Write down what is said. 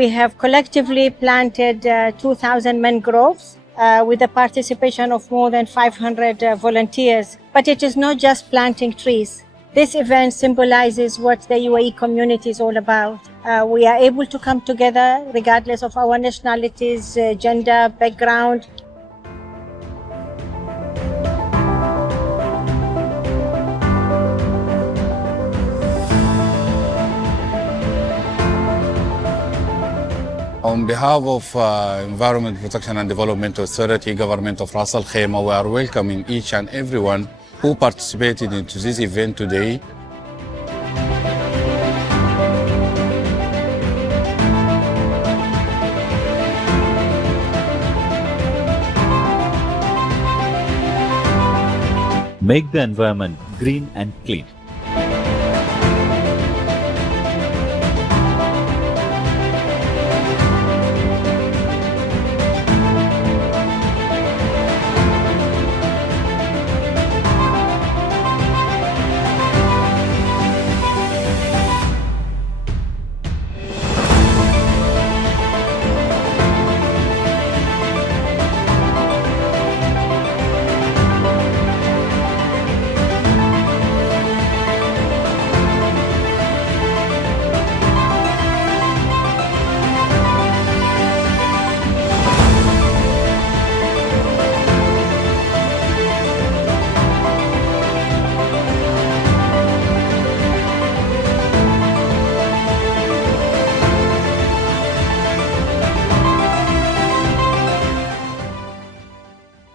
We have collectively planted 2,000 mangroves with the participation of more than 500 volunteers. But it is not just planting trees. This event symbolizes what the UAE community is all about. We are able to come together regardless of our nationalities, gender, background. On behalf of Environment Protection and Development Authority, Government of Ras Al Khaimah, we are welcoming each and everyone who participated into this event today. Make the environment green and clean.